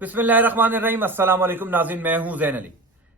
बिस्मिल्लाहिर्रहमानिर्रहीम। अस्सलाम वालेकुम नाज़रीन, मैं हूं ज़ैन अली।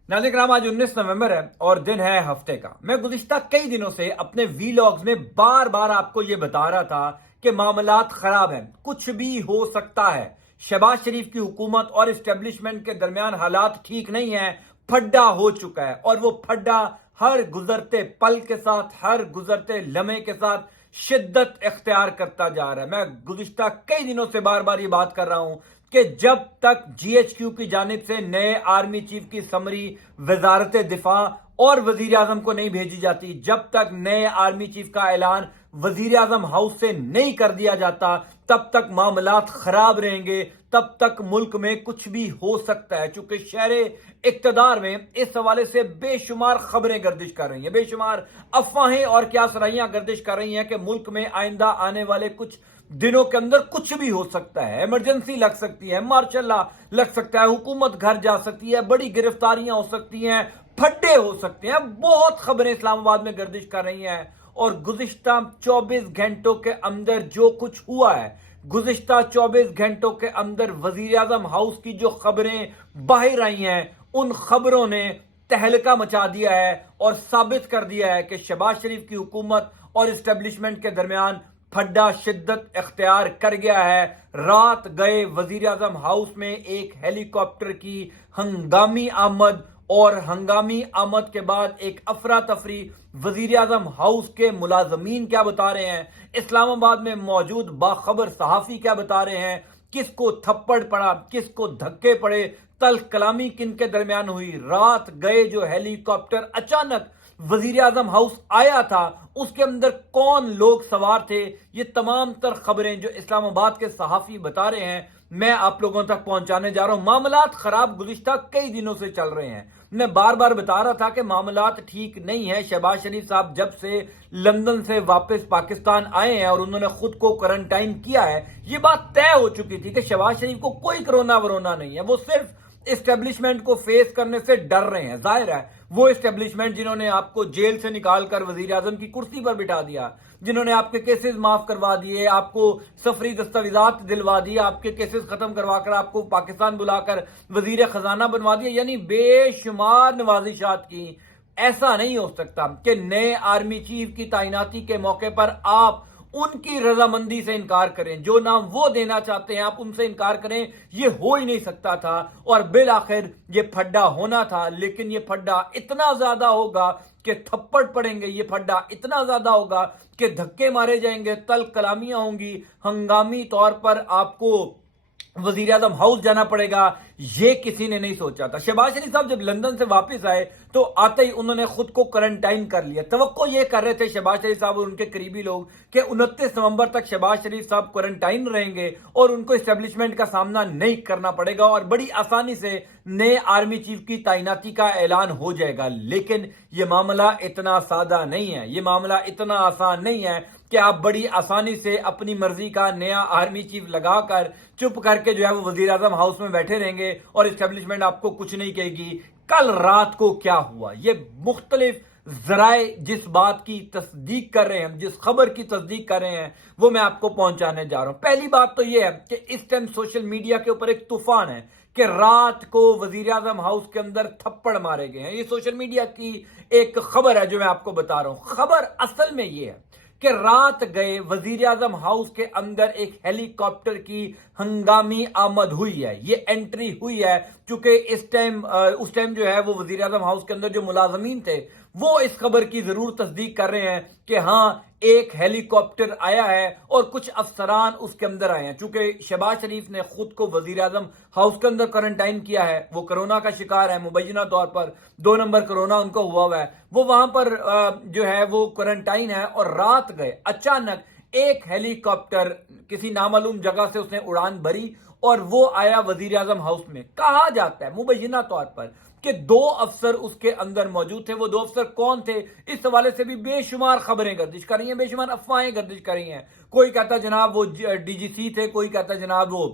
नाज़रीन कराम, आज 19 नवंबर है और दिन है हफ्ते का। मैं गुज़िश्ता कई दिनों से अपने वीलॉग्स में बार बार आपको ये बता रहा था कि मामलात खराब हैं, कुछ भी हो सकता है। शहबाज शरीफ की हुकूमत और इस्टेब्लिशमेंट के दरमियान हालात ठीक नहीं है, फड्डा हो चुका है और वो फड्डा हर गुजरते पल के साथ, हर गुजरते लम्हे के साथ शिद्दत इख्तियार करता जा रहा है। मैं गुज़िश्ता कई दिनों से बार बार ये बात कर रहा हूं कि जब तक जीएचक्यू की जानिब से नए आर्मी चीफ की समरी वजारत दिफा और वजीर आजम को नहीं भेजी जाती, जब तक नए आर्मी चीफ का ऐलान वजीर आजम हाउस से नहीं कर दिया जाता, तब तक मामलात खराब रहेंगे, तब तक मुल्क में कुछ भी हो सकता है। चूंकि शहरे इक्तदार में इस हवाले से बेशुमार खबरें गर्दिश कर रही हैं, बेशुमार अफवाहें और क्या सराहियां गर्दिश कर रही हैं कि मुल्क में आइंदा आने वाले कुछ दिनों के अंदर कुछ भी हो सकता है। इमरजेंसी लग सकती है, मार्शल लॉ लग सकता है, हुकूमत घर जा सकती है, बड़ी गिरफ्तारियां हो सकती हैं, फड्डे हो सकते हैं। बहुत खबरें इस्लामाबाद में गर्दिश कर रही हैं और गुज़िश्ता 24 घंटों के अंदर जो कुछ हुआ है, गुज़िश्ता 24 घंटों के अंदर वजीर आजम हाउस की जो खबरें बाहर आई हैं, उन खबरों ने तहलका मचा दिया है और साबित कर दिया है कि शहबाज शरीफ की हुकूमत और इस्टेब्लिशमेंट के दरमियान फड्डा शिद्दत इख्तियार कर गया है। रात गए वजीर आजम हाउस में एक हेलीकॉप्टर की हंगामी आमद और हंगामी आमद के बाद एक अफरा तफरी। वजीर आजम हाउस के मुलाजमीन क्या बता रहे हैं, इस्लामाबाद में मौजूद बाखबर सहाफी क्या बता रहे हैं, किसको थप्पड़ पड़ा, किसको धक्के पड़े, तल कलामी किन के दरमियान हुई। रात गए जो हेलीकॉप्टर अचानक वजीर आजम हाउस आया था, उसके अंदर कौन लोग सवार थे, ये तमाम तर खबरें जो इस्लामाबाद के सहाफी बता रहे हैं, मैं आप लोगों तक पहुंचाने जा रहा हूं। मामलात खराब गुज़िश्ता कई दिनों से चल रहे हैं। मैं बार बार बता रहा था कि मामलात ठीक नहीं है। शहबाज शरीफ साहब जब से लंदन से वापस पाकिस्तान आए हैं और उन्होंने खुद को क्वारंटाइन किया है, ये बात तय हो चुकी थी कि शहबाज शरीफ को कोई कोरोना वरोना नहीं है। वो सिर्फ इस्टेब्लिशमेंट को फेस करने से डर रहे हैं। जाहिर है वो इस्टेब्लिशमेंट जिन्होंने आपको जेल से निकालकर वजीर आजम की कुर्सी पर बिठा दिया, जिन्होंने आपके केसेस माफ करवा दिए, आपको सफरी दस्तावेजात दिलवा दिए, आपके केसेस खत्म करवाकर आपको पाकिस्तान बुलाकर वजीर खजाना बनवा दिया, यानी बेशुमार नवाजिशात की। ऐसा नहीं हो सकता कि नए आर्मी चीफ की तैनाती के मौके पर आप उनकी रजामंदी से इनकार करें, जो नाम वो देना चाहते हैं आप उनसे इनकार करें। ये हो ही नहीं सकता था और बिल आखिर ये फड्डा होना था। लेकिन ये फड्डा इतना ज्यादा होगा कि थप्पड़ पड़ेंगे, ये फड्डा इतना ज्यादा होगा कि धक्के मारे जाएंगे, तल कलामियां होंगी, हंगामी तौर पर आपको वजीर आजम हाउस जाना पड़ेगा। ये किसी ने नहीं सोचा था। शहबाज शरीफ साहब जब लंदन से वापस आए तो आते ही उन्होंने खुद को क्वारंटाइन कर लिया। तवक्को ये कर रहे थे शहबाज शरीफ साहब और उनके करीबी लोग कि 29 नवंबर तक शहबाज शरीफ साहब क्वारंटाइन रहेंगे और उनको इस्टेब्लिशमेंट का सामना नहीं करना पड़ेगा और बड़ी आसानी से नए आर्मी चीफ की तैनाती का ऐलान हो जाएगा। लेकिन यह मामला इतना सादा नहीं है, यह मामला इतना आसान नहीं है कि आप बड़ी आसानी से अपनी मर्जी का नया आर्मी चीफ लगाकर चुप करके जो है वो वजीर आजम हाउस में बैठे रहेंगे और इस्टेब्लिशमेंट आपको कुछ नहीं कहेगी। कल रात को क्या हुआ, ये मुख्तलिफ जराए जिस बात की तस्दीक कर रहे हैं, जिस खबर की तस्दीक कर रहे हैं, वो मैं आपको पहुंचाने जा रहा हूं। पहली बात तो यह है कि इस टाइम सोशल मीडिया के ऊपर एक तूफान है कि रात को वजीर आजम हाउस के अंदर थप्पड़ मारे गए हैं। ये सोशल मीडिया की एक खबर है जो मैं आपको बता रहा हूं। खबर असल में यह है कि रात गए वजीर आजम हाउस के अंदर एक हेलीकॉप्टर की हंगामी आमद हुई है, ये एंट्री हुई है। क्योंकि उस टाइम जो है वो वजीर आजम हाउस के अंदर जो मुलाजमीन थे वो इस खबर की जरूर तस्दीक कर रहे हैं कि हाँ एक हेलीकॉप्टर आया है और कुछ अफसरान उसके अंदर आए हैं। चूंकि शहबाज शरीफ ने खुद को वजीर आजम हाउस के अंदर क्वारंटाइन किया है, वो कोरोना का शिकार है, मुबैना तौर पर 2 नंबर कोरोना उनको हुआ है, वो वहां पर जो है वो क्वारंटाइन है। और रात गए अचानक एक हेलीकॉप्टर किसी नामालूम जगह से उसने उड़ान भरी और वो आया वजीर आजम हाउस में। कहा जाता है मुबैना तौर पर कि 2 अफसर उसके अंदर मौजूद थे। वो 2 अफसर कौन थे, इस हवाले से भी बेशुमार खबरें गर्दिश कर रही हैं, बेशुमार अफवाहें गर्दिश कर रही हैं। कोई कहता जनाब वो डीजीसी थे, कोई कहता जनाब वो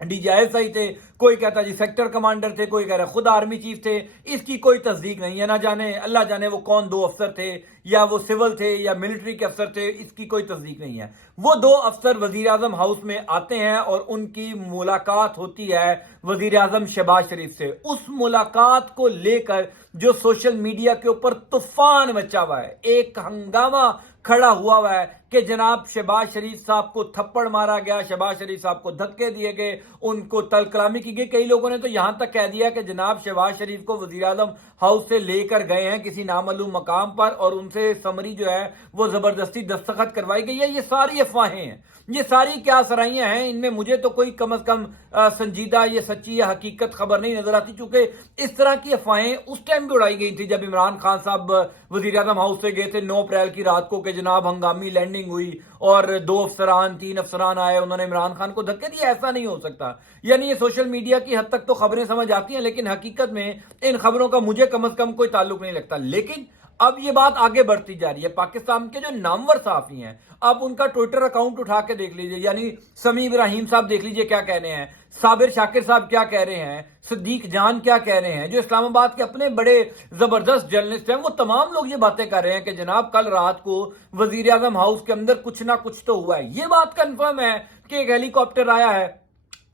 DGISI تھے, کوئی کہتا جی سیکٹر کمانڈر تھے, کوئی کہہ رہا خود آرمی چیف تھے. اس کی کوئی تصدیق نہیں ہے, نہ جانے اللہ جانے وہ کون دو افسر تھے, یا وہ سول تھے یا ملٹری کے افسر تھے, اس کی کوئی تصدیق نہیں ہے. وہ دو افسر وزیر اعظم ہاؤس میں آتے ہیں اور ان کی ملاقات ہوتی ہے وزیر اعظم شہباز شریف سے. اس ملاقات کو لے کر جو سوشل میڈیا کے اوپر طوفان مچا ہوا ہے, ایک ہنگامہ کھڑا ہوا ہے کہ جناب شہباز شریف صاحب کو تھپڑ مارا گیا, شہباز شریف صاحب کو دھکے دیے گئے, ان کو تل کلامی کی گئی. کئی لوگوں نے تو یہاں تک کہہ دیا کہ جناب شہباز شریف کو وزیر اعظم ہاؤس سے لے کر گئے ہیں کسی نامعلوم مقام پر, اور ان سے سمری جو ہے وہ زبردستی دستخط کروائی گئی ہے. یہ ساری افواہیں ہیں, یہ ساری کیا سرائیاں ہیں, ان میں مجھے تو کوئی کم از کم سنجیدہ یہ سچی یا حقیقت خبر نہیں نظر آتی, چونکہ اس طرح کی افواہیں اس ٹائم بھی اڑائی گئی تھی جب عمران خان صاحب وزیر اعظم ہاؤس سے گئے تھے 9 اپریل کی رات کو, کہ جناب ہنگامی لینڈنگ ہوئی اور 2 افسران 3 افسران آئے, انہوں نے عمران خان کو دھکے دیے. ایسا نہیں ہو سکتا. یعنی یہ سوشل میڈیا کی حد تک تو خبریں سمجھ آتی ہیں, لیکن حقیقت میں ان خبروں کا مجھے کم از کم کوئی تعلق نہیں لگتا. لیکن اب یہ بات آگے بڑھتی جا رہی ہے. پاکستان کے جو نامور صحافی ہیں, آپ ان کا ٹویٹر اکاؤنٹ اٹھا کے دیکھ لیجئے, یعنی سمیع ابراہیم صاحب دیکھ لیجئے کیا کہہ رہے ہیں, صابر شاکر صاحب کیا کہہ رہے ہیں, صدیق جان کیا کہہ رہے ہیں, جو اسلام آباد کے اپنے بڑے زبردست جرنلسٹ ہیں, وہ تمام لوگ یہ باتیں کر رہے ہیں کہ جناب کل رات کو وزیر اعظم ہاؤس کے اندر کچھ نہ کچھ تو ہوا ہے. یہ بات کنفرم ہے کہ ایک ہیلی کاپٹر آیا ہے,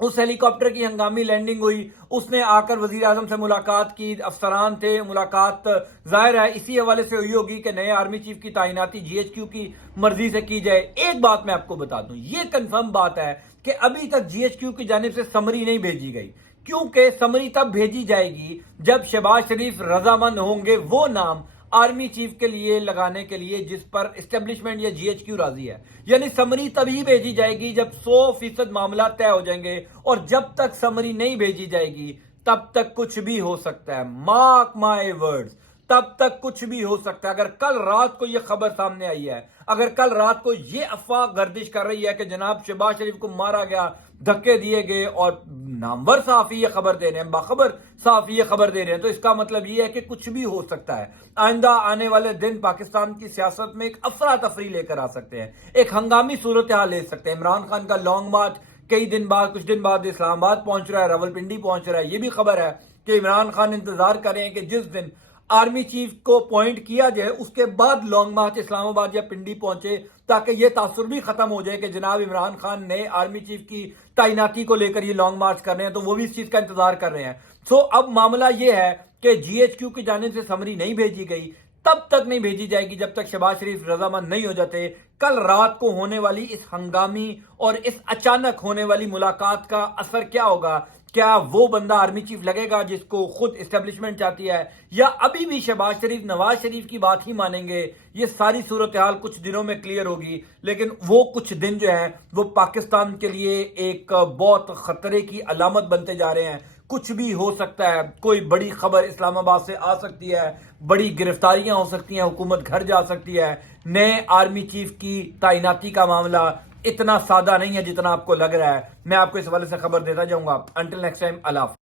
اس ہیلی کاپٹر کی ہنگامی لینڈنگ ہوئی, اس نے آ کر وزیر اعظم سے ملاقات کی, افسران تھے, ملاقات ظاہر ہے اسی حوالے سے ہوئی ہوگی کہ نئے آرمی چیف کی تعیناتی GHQ کی مرضی سے کی جائے. ایک بات میں آپ کو بتا دوں, یہ کنفرم بات ہے کہ ابھی تک GHQ کی جانب سے سمری نہیں بھیجی گئی, کیونکہ سمری تب بھیجی جائے گی جب شہباز شریف رضامند ہوں گے وہ نام آرمی چیف کے لیے لگانے کے لیے جس پر اسٹیبلشمنٹ یا GHQ راضی ہے. یعنی سمری تبھی بھیجی جائے گی جب 100% معاملات طے ہو جائیں گے, اور جب تک سمری نہیں بھیجی جائے گی تب تک کچھ بھی ہو سکتا ہے. مارک مائی ورڈز, تب تک کچھ بھی ہو سکتا ہے. اگر کل رات کو یہ خبر سامنے آئی ہے, اگر کل رات کو یہ افواہ گردش کر رہی ہے کہ جناب شہباز شریف کو مارا گیا, دھکے دیے گئے, اور نامور صحافی یہ خبر دے رہے ہیں, باخبر صحافی یہ خبر دے رہے ہیں, تو اس کا مطلب یہ ہے کہ کچھ بھی ہو سکتا ہے. آئندہ آنے والے دن پاکستان کی سیاست میں ایک افراتفری لے کر آ سکتے ہیں, ایک ہنگامی صورتحال لے سکتے ہیں. عمران خان کا لانگ مارچ کچھ دن بعد اسلام آباد پہنچ رہا ہے, راولپنڈی پہنچ رہا ہے. یہ بھی خبر ہے کہ عمران خان انتظار کریں کہ جس دن آرمی چیف کو اپوائنٹ کیا جائے اس کے بعد لانگ مارچ اسلام آباد یا پنڈی پہنچے, تاکہ یہ تاثر بھی ختم ہو جائے کہ جناب عمران خان نے آرمی چیف کی تعیناتی کو لے کر یہ لانگ مارچ کر رہے ہیں, تو وہ بھی اس چیز کا انتظار کر رہے ہیں. سو اب معاملہ یہ ہے کہ GHQ کی جانب سے سمری نہیں بھیجی گئی, تب تک نہیں بھیجی جائے گی جب تک شہباز شریف رضامند نہیں ہو جاتے. کل رات کو ہونے والی اس ہنگامی اور اس اچانک ہونے والی ملاقات کا اثر کیا ہوگا, کیا وہ بندہ آرمی چیف لگے گا جس کو خود اسٹیبلشمنٹ چاہتی ہے, یا ابھی بھی شہباز شریف نواز شریف کی بات ہی مانیں گے. یہ ساری صورتحال کچھ دنوں میں کلیئر ہوگی, لیکن وہ کچھ دن جو ہیں وہ پاکستان کے لیے ایک بہت خطرے کی علامت بنتے جا رہے ہیں. کچھ بھی ہو سکتا ہے, کوئی بڑی خبر اسلام آباد سے آ سکتی ہے, بڑی گرفتاریاں ہو سکتی ہیں, حکومت گھر جا سکتی ہے. نئے آرمی چیف کی تعیناتی کا معاملہ اتنا سادہ نہیں ہے جتنا آپ کو لگ رہا ہے. میں آپ کو اس حوالے سے خبر دیتا جاؤں گا. انٹل نیکسٹ ٹائم, اللہ حافظ.